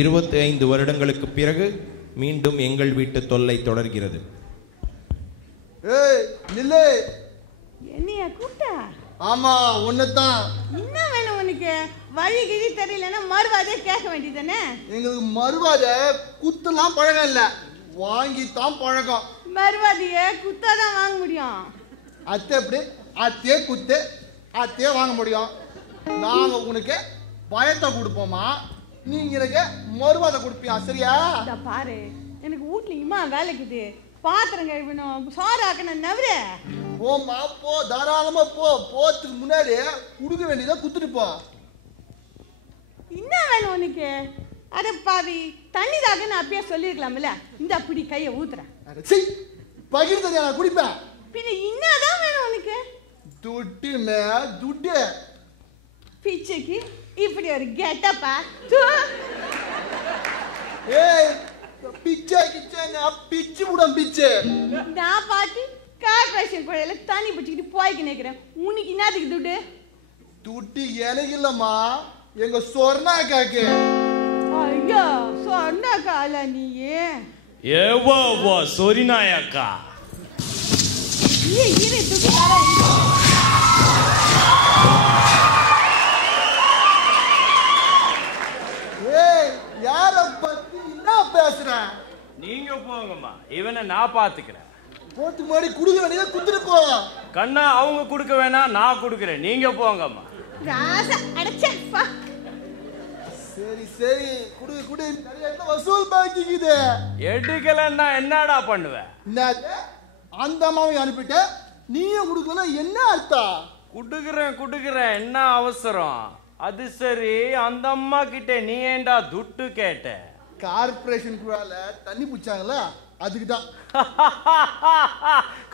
25 வருடங்களுக்கு பிறகு மீண்டும் எங்கள் வீட்டு தொல்லை தொடர்கிறது. ஏய் நில்லே. என்னையா கூட்டா? ஆமா உன்னதான். என்ன வேணும் உனக்கு? வழி கிழி தெரியலன்னா மறுவாதே கேட்க வேண்டியதானே? எங்களுக்கு மறுவாத குத்தெல்லாம் பழகம் இல்ல, வாங்கித்தான் பழகம். மறுவாதிய குத்தாதான் வாங்க முடியும். அத்தை எப்படி? அத்தையே குத்து அத்தையே வாங்க முடியும். நாங்க உனக்கு பயத்தை கொடுப்போமா, நீங்க எனக்கு மறுவாத கொடுப்பியா? சரியா? பாரு, எனக்கு வீட்டுல இம்மா வேலைக்குது, பாத்திரம் கழுவணும், சோறு ஆக்கணும். நவர போமா போ, தாராளமா போ. போறதுக்கு முன்னாடி குடுக்க வேண்டியதா குத்துட்டு போ. என்ன வேணும் உனக்கு? அட பாவி, தண்ணி தாக்க நான் அப்பயே சொல்லிருக்கலாம்ல. இந்த அப்படி கையை ஊத்துறேன். பகிர் தனியா நான் குடிப்பேன். பின்ன என்னதான் வேணும் உனக்கு? துட்டுமே துட்டு. பிச்சைக்கு இப்படி ஒரு கெட்டப்பா. ஏய் பிச்சை கிச்சனை பிச்சு விடும் பிச்சு. நான் பாட்டு கார்பரேஷன் குழையில தண்ணி பிடிச்சிக்கிட்டு போய்க்கு நிக்கிறேன். உனக்கு என்னதுக்கு துட்டு? துட்டு எனக்கு இல்லம்மா, எங்க சொர்ணாக்காக்கு. ஐயோ சொர்ணாக்கா இல்ல நீ? ஏவோ சொரினாயாக்கா. இரு துட்டு தரேன். ஏய் யார பத்தி என்ன பேசுற? நீங்க போங்கம்மா, இவனை நான் பாத்துக்கிறேன். போட்டு மாடி குடுக்க வேண்டியதா குத்துட்டு போ. கண்ணா அவங்க கொடுக்க வேணாம், நான் கொடுக்குறேன். நீங்க போங்கம்மா. ராசா அடச்சப்பா. சரி சரி குடு குடு. நிறைய வசூல் பாக்கிக்குது. எடுக்கலன்னா என்னடா பண்ணுவேன்? என்னது? அந்த அம்மாவை அனுப்பிட்டு நீயும் கொடுக்கணும் என்ன அர்த்தம்? குடுக்குறேன், என்ன அவசரம்? அது சரி, அந்த அம்மா கிட்ட நீ ஏண்டா துட்டு கேட்ட? கார்பரேஷன் குழால தண்ணி பிடிச்சாங்களா, அதுக்கு தான்.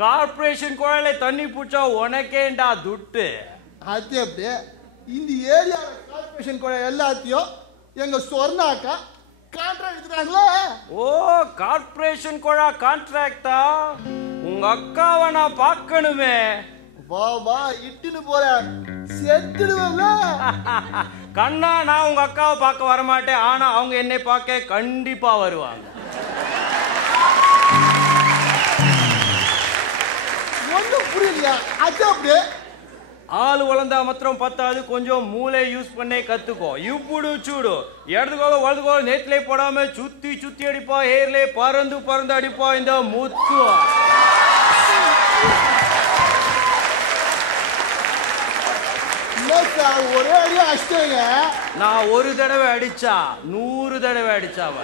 கார்பரேஷன் குழாயில தண்ணி பூச்சா உனக்கேண்டா துட்டு? அது அப்படியே இந்த ஏரியா கார்பரேஷன் குழாய் எல்லாத்தையும் எங்க சொர்ணாக்கா கான்ட்ராக்ட் எடுத்துட்டாங்களா? ஓ, கார்பரேஷன் குழா கான்ட்ராக்டா? உங்க அக்காவை நான் பார்க்கணுமே. வா வா இட்டுன்னு போறேன், செத்துடுவேன்ல. கண்ணா, நான் உங்க அக்காவை பார்க்க வரமாட்டேன், ஆனா அவங்க என்னை பார்க்க கண்டிப்பா வருவாங்க. ஒன்றும் புரியலையா? அது அப்படியே ஆளு வளர்ந்தா மாத்திரம் பத்தாது, கொஞ்சம் மூளை யூஸ் பண்ணே கத்துக்கோ. இப்படி சூடு இடதுக்கோல வலதுக்கோல நேத்திலே போடாம சுத்தி சுத்தி அடிப்பா, ஏர்லே பறந்து பறந்து அடிப்பா இந்த முத்து. ஒரே அடியா அடிச்சிட்டீங்க. நான் ஒரு தடவை அடிச்சா 100 தடவை அடிச்சாவ.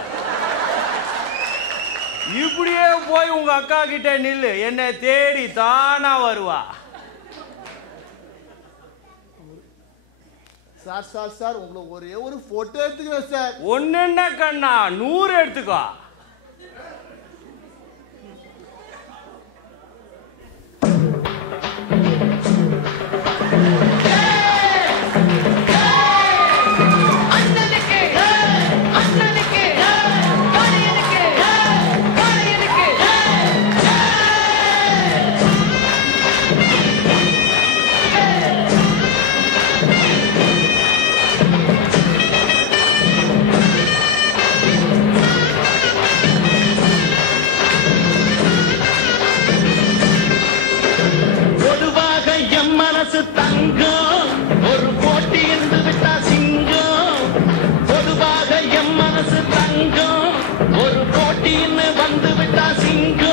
இப்படியே போய் உங்க அக்கா கிட்ட நில்லு, என்னை தேடி தானா வருவா. சார் சார் சார் உங்களை ஒரே ஒரு போட்டோ எடுத்துக்கிறேன் சார். ஒன்னு கண்ணா, 100 எடுத்துக்கோ. தங்கம் ஒரு போட்டி இருந்து விட்டா சிங்கம். பொதுவாக எம் மனசு தங்கம், ஒரு போட்டின்னு வந்து விட்டா சிங்கம்.